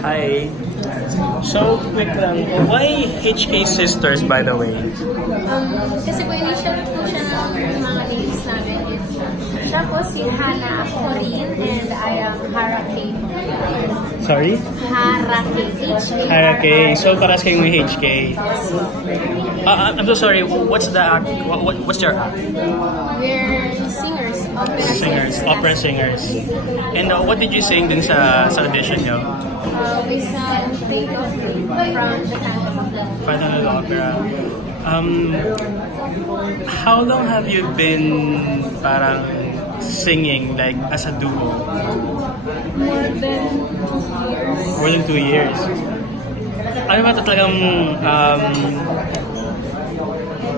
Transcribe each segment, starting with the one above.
Hi. So, quick lang. Why HK Sisters, by the way? Kasi po, initial po siya ng mga names namin. Siya po si Hannah Corinne and I am Harake. Sorry? Harake. Harake. So, paras kayong may HK. I'm so sorry. What's the act? What's your act? We're singers. Opera singers. And what did you sing din sa audition nyo? We sang Fate of Me from the Phantom of the Opera. How long have you been parang singing like as a duo? More than 2 years. More than 2 years. Ano ba ito talagang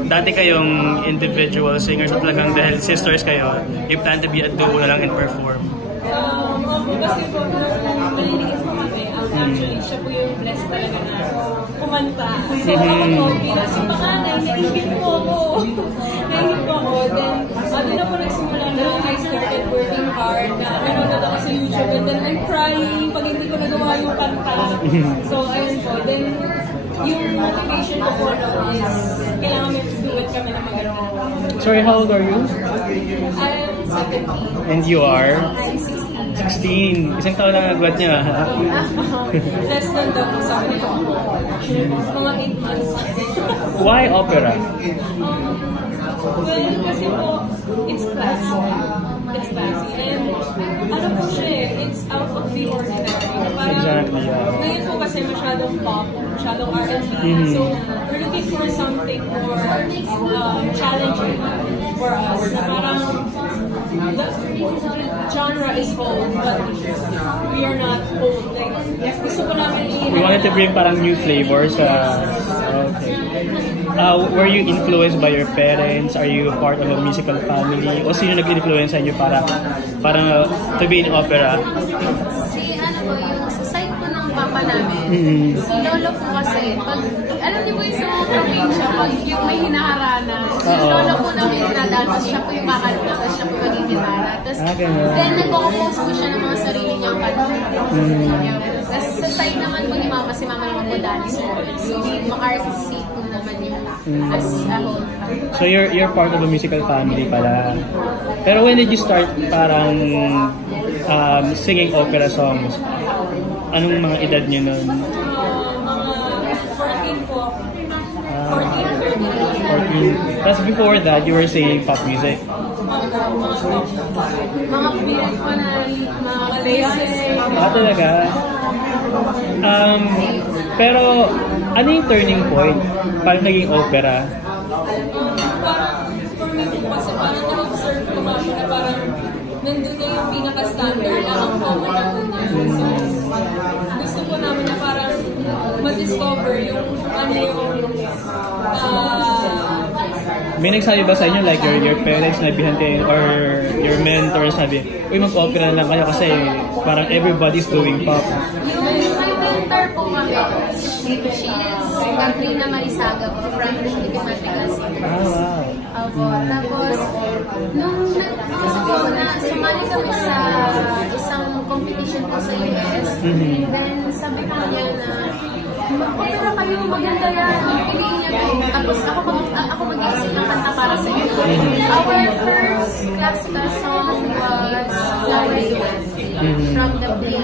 dati kayong individual singers at talagang dahil sisters kayo, you plan to be a duo na lang and perform? Kasi po, maliliit po kami. Actually, siya po yung blessed talaga na kumanta. So, ako po, bilang si panganay, naingit po ako. Then, doon na po nagsimula na I started working hard na nanonood ako sa YouTube. And then, I'm crying pag hindi ko nagawa yung kanta. So, ayun po. Then, yung motivation ko po noon is kailangan may do it kami na maganda. Sorry, how old are you? I'm 17. And you are? I'm 16. 16. Isang taon lang agad niya. Less than daw po sa akin. Mga 8 months. Why opera? Well, kasi po, it's classy. It's classy. And ano po siya eh, it's out of the ordinary. Parang, Exactly, yeah. Ngayon po kasi masyadong pop, masyadong R&B. So, we're looking for something more challenging for us. Na parang, the genre is old, but we are not old. Like, gusto ko namin We wanted to bring parang new flavors. Okay. Were you influenced by your parents? Are you part of a musical family? O sino nag-influence sa inyo para to be in opera? Si ano po, yung sa side po ng papa namin, si Lolo po kasi, pag, alam niyo po yung sa mga probinsya, pag yung may hinaharana, si Lolo po namin nadance, siya po yung kakanta, tapos siya po magigitara. Tapos, then nag-compose po siya ng mga sarili niyang kanta. Tapos sa side naman po ni Mama, si Mama naman po dancer. So, mag-artsy po naman yun as a whole. So you're part of a musical family pala. Pero when did you start parang singing opera songs? Anong mga edad niyo nun? mga 14 po. 14. Tapos before that, you were singing pop music? Mga bilang ko na mga basic. Talaga? Pero ano yung turning point? Paano naging opera? For me po kasi parang na-observe ko mami na parang nandun na yung pinaka-standard na ang common na so, gusto po namin na parang ma-discover yung ano yung May nagsabi ba sa inyo like your parents nabihan kayo or your mentor sabi, uy mag-opera na lang kayo kasi parang everybody's doing pop? Yung my mentor po kami, she is Katrina Marisaga po, from the Mathematics. Wow. Tapos, nung sumali kami sa isang competition po sa US, then sabi ko niya na, mag-opera kayo, maganda yan, piliin niya po. Tapos ako mag-iisip ng kanta para sa inyo. Our first classical song was Flower Duet from the play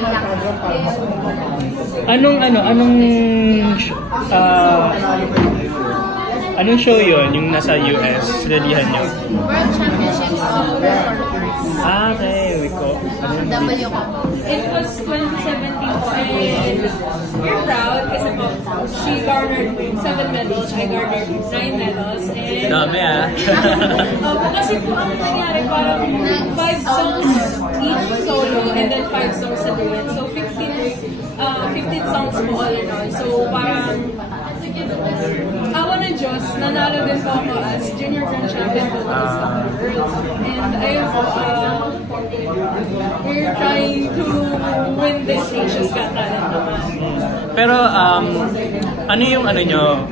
anong show yun yung nasa US, sinalihan nyo? World Championships of Performance. Okay, we ko. W ko. it was 2017 po and we're proud kasi po she garnered 7 medals, I garnered 9 medals and Dami kasi po ang nangyari parang 5 songs each solo and then 5 songs sa duet so 15 songs po all in all so parang awa ng Diyos, nanalo din po ako as Junior Grand Champion po of the world. And ayun po, we're trying to win this Asia's Got Talent naman. Pero, ano yung ano nyo,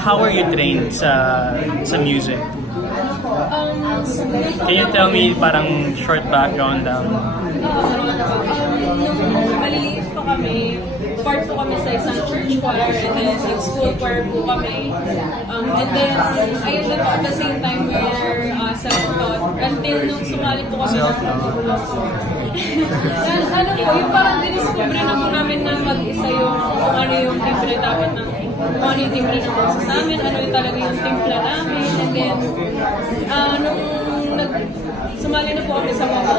how are you trained sa music? Can you tell me parang short background down? Nung maliliit po kami, part po kami sa isang church choir, and then school choir po kami. And then, ayun din po, at the same time, we're self-taught. Until nung sumali po kami ng ano po, yung parang diniscover na po namin na mag-isa yung kung ano yung timbre dapat ng kung ano yung timbre ng boses namin, ano yung talaga yung timpla namin, and then nung sumali na po kami sa mga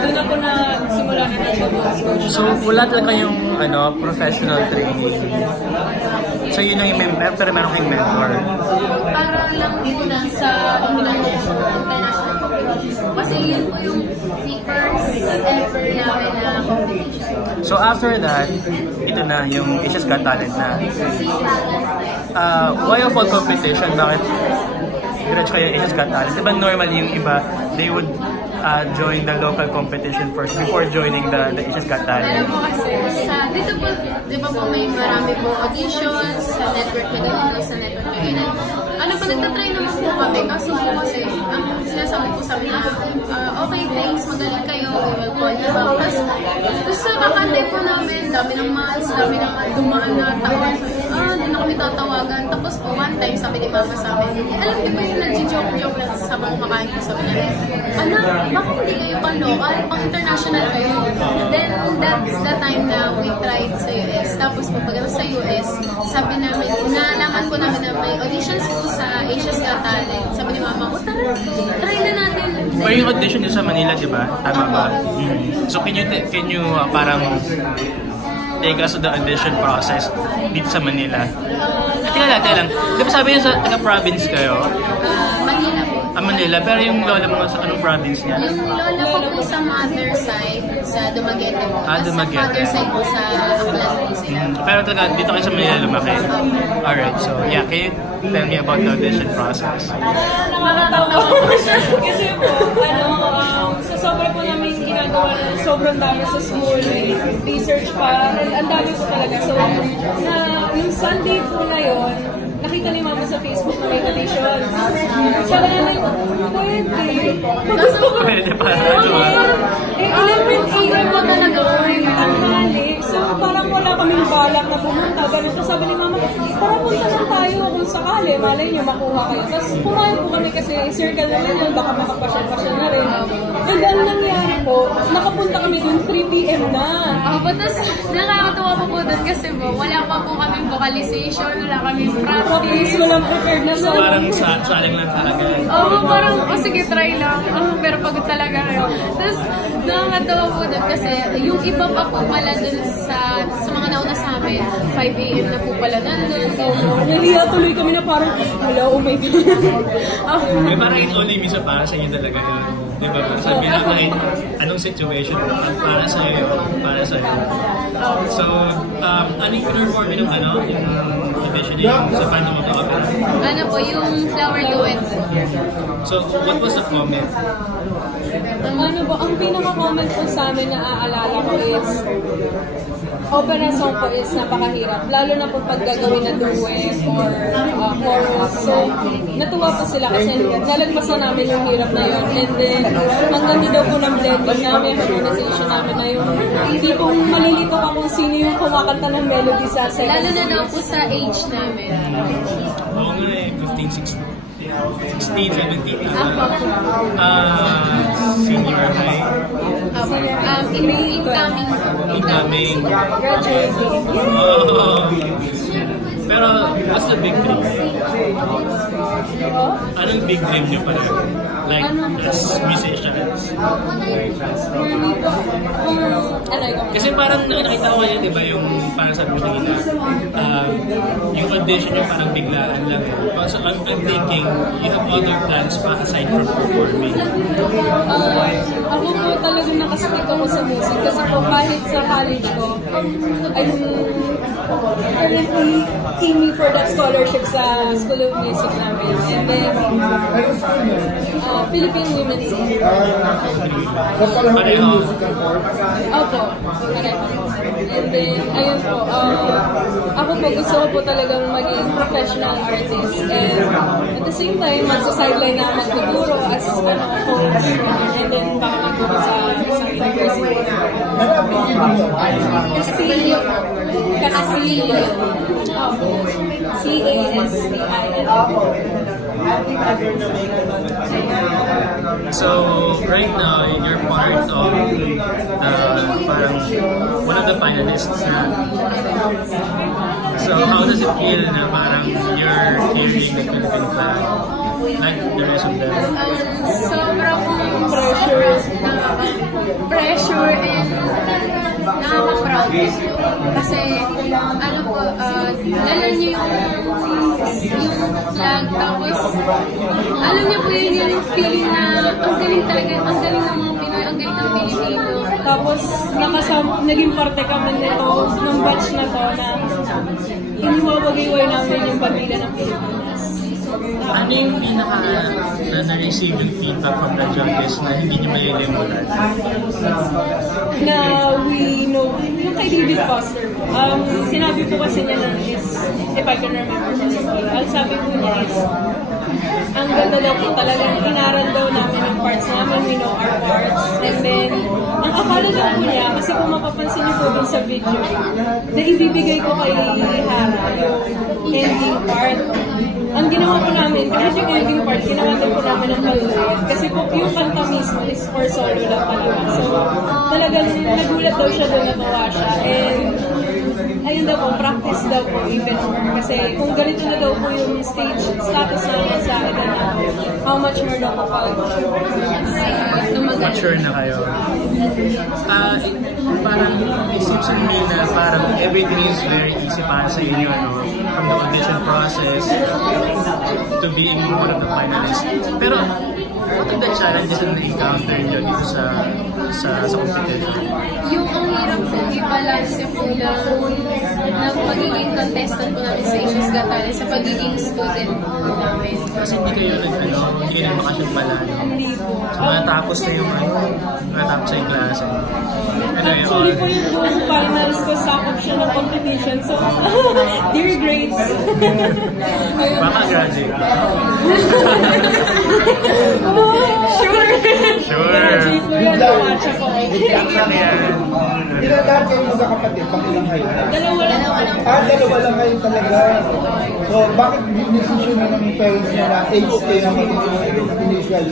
doon na po na simula na nag-voice coach. So wala talaga yung professional training. So yun yung member, pero meron kayong mentor. Para lang po na sa international competition. Kasi yun po yung first ever namin na competition. So after that, ito na yung Asia's Got Talent na. Why of all competition? Bakit diretso kayo Asia's Got Talent? Diba normally yung iba, they would join the local competition first before joining the Asia's Got Talent? Alam mo kasi, dito po, di ba po may marami po auditions sa network na gano'n, sa network na gano'n. Ano pa, nagtatry naman po kami, kaso po kasi, ang sinasabi po sa amin na, okay, thanks, magaling kayo, we will call you back. Tapos sa kakantay po namin, dami ng months, dami ng dumaan na taon, hindi na kami tatawagan. Tapos po, one time, sabi ni mama sa amin, alam niyo po yung nag-joke lang sa mga kumakain ko sa amin, anak, bakit hindi kayo pang-local, pang-international kayo? Then, that's the time na we tried sa US. Tapos po, pag sa US, sabi namin, naalaman po namin na may auditions po sa Asia's Got Talent. Sabi ni mama, tara, try na natin. Pero yung audition nyo sa Manila, di ba? Tama ba? So can you parang take us to the audition process dito sa Manila? Teka lang. Di ba sabi niya sa taga-province kayo? Manila po. Manila, pero yung lola mo sa anong province niya? Yung lola ko po sa mother side, sa Dumaguete po. Dumaguete. Sa father side po sa Aklan po sila. Pero talaga, dito kayo sa Manila lumaki? Alright, so yeah, can you tell me about the audition process? Nakakatawa po siya. Kasi po, sa sobra po namin ginagawa na sobrang dami sa school, may research pa, ang dami po talaga. So, yung Sunday po na yun, nakita ni mama sa Facebook na may audition. Sabi namin, Pwede para ano? 11 a.m. po talaga ang hali. So, parang wala kaming balak na pumunta. Ganito sabi ni mama, tara punta lang tayo kung sakali. Malay nyo, makuha kayo. Tapos pumayag po kami kasi circle na rin yun, baka makapasyal-pasyal na rin. And ang nangyari po, nakapunta kami dun 3 p.m. na. Tapos nakakatawa po dun kasi po, wala pa po kaming vocalization, wala kaming practice. Walang prepared na so. Parang saling lang talaga. Parang, sige, try lang. Pero pagod talaga kayo. Tapos, nakakatawa po dun kasi yung iba pa po pala dun sa mga nauna sa amin, 5 a.m. na po pala nandun. Naliya tuloy kami na parang, hello, oh my God. May parang it's only misa para sa inyo talaga yun. Di ba? Sabi na kahit anong situation, para sa iyo, para sa iyo. So, ano yung perform yung audition yung sa Phantom of the Opera? Ano po, yung flower duet. So, what was the comment? Ang pinaka-comment po sa amin na aalala ko is, opera song po is napakahirap. Lalo na po pag gagawin na duet or chorus. So, natuwa po sila kasi nalagpasan namin yung hirap na yun. And then, ang ganda daw po ng blending namin, harmonization namin na yung hindi pong malilito ka kung sino yung kumakanta ng melody sa second. Lalo na daw po sa age namin. Oo nga eh, 15, 16, 17. Senior high. Incoming. Graduating. Pero, what's the big dream? Anong big dream nyo pala? Like, as musicians? Kasi parang nakita ko kayo, di ba, yung parang sabi ko kanina, yung audition yung parang biglaan lang. So I'm thinking, you have other plans pa aside from performing? Ako po talagang nakastick ako sa music kasi po kahit sa college ko, currently aiming for that scholarship sa School of Music namin. And then, Philippine Women's Team. Pareho. Opo, pareho. And then, ayun po, ako po gusto ko po talagang maging professional artist. And at the same time, magsa-sideline na magtuturo as host. And then, baka magtuturo sa university. Castillo. Castillo. C-A-S-T-I-L-L. So, right now, you're part of parang one of the finalists na. So, how does it feel na parang you're carrying the Philippine flag like the rest of them? Sobrang pressure and nakaka-proud kasi ano po, dala niyo yung flag tapos alam niyo po yun yung feeling na ang galing talaga, ang galing ng mga Pinoy, ang galing ng Pilipino. Tapos naging parte kami nito ng batch na to na iniwawagayway namin yung pamilya ng Pilipinas. Ano yung pinaka na-receive yung feedback from the judges na hindi nyo malilimutan? Na we know, yung kay David Foster, sinabi po kasi niya na is, if I can remember correctly, ang sabi po niya is, ang ganda daw po talaga, inaral daw namin yung parts namin, we know our parts, and then, ang akala daw po niya, kasi kung mapapansin niyo po dun sa video, na ibibigay ko kay Hara yung ending part. Ang ginawa po namin, kahit yung ending part, ginawa din po namin ng malulit. Kasi po yung kanta mismo is for solo lang talaga. So, talagang nagulat daw siya doon, natawa siya. And, ayun daw po, practice daw po even more. Kasi kung ganito na daw po yung stage status namin sa akin na how much more daw po pag Mature na kayo. Parang it seems to me na parang everything is very easy para sa inyo, no? From the audition process to being one of the finalists. Pero what are the challenges na na-encounter nyo dito sa competition? Yung ang hirap po i-balance po ng pagiging contestant po namin sa Asia's Got Talent sa pagiging student po namin. Kasi hindi kayo nag-bakasyon pala. hindi po. So, matapos na yung klase. Actually po yung buong finals ko, sakop siya ng competition. So, dear grades. Baka graduate. Sure. Sure. Graduate po yan. Watch ako. Ano yan? Ilan lahat kayo magkakapatid? Pakilang kayo? Dalawa lang. Dalawa lang kayo talaga. So, bakit decision na ng parents niya na age kayo na mag-initial?